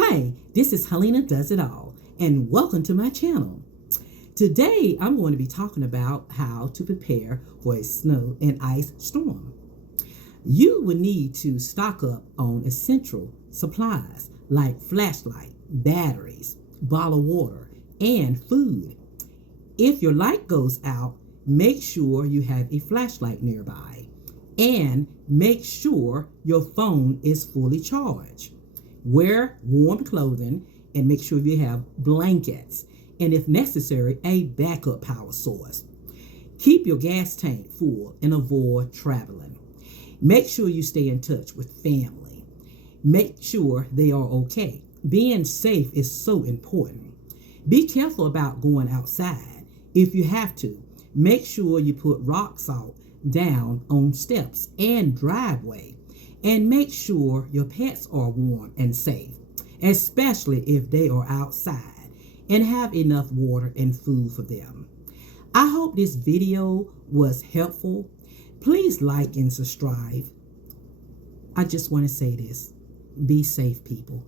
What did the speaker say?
Hi, this is Helena Does It All, and welcome to my channel. Today, I'm going to be talking about how to prepare for a snow and ice storm. You will need to stock up on essential supplies like flashlight, batteries, bottled water, and food. If your light goes out, make sure you have a flashlight nearby, and make sure your phone is fully charged. Wear warm clothing and make sure you have blankets and, if necessary, a backup power source. Keep your gas tank full and avoid traveling. Make sure you stay in touch with family. Make sure they are okay. Being safe is so important. Be careful about going outside. If you have to, make sure you put rock salt down on steps and driveway. And make sure your pets are warm and safe, especially if they are outside, and have enough water and food for them. I hope this video was helpful. Please like and subscribe. I just want to say this. Be safe, people.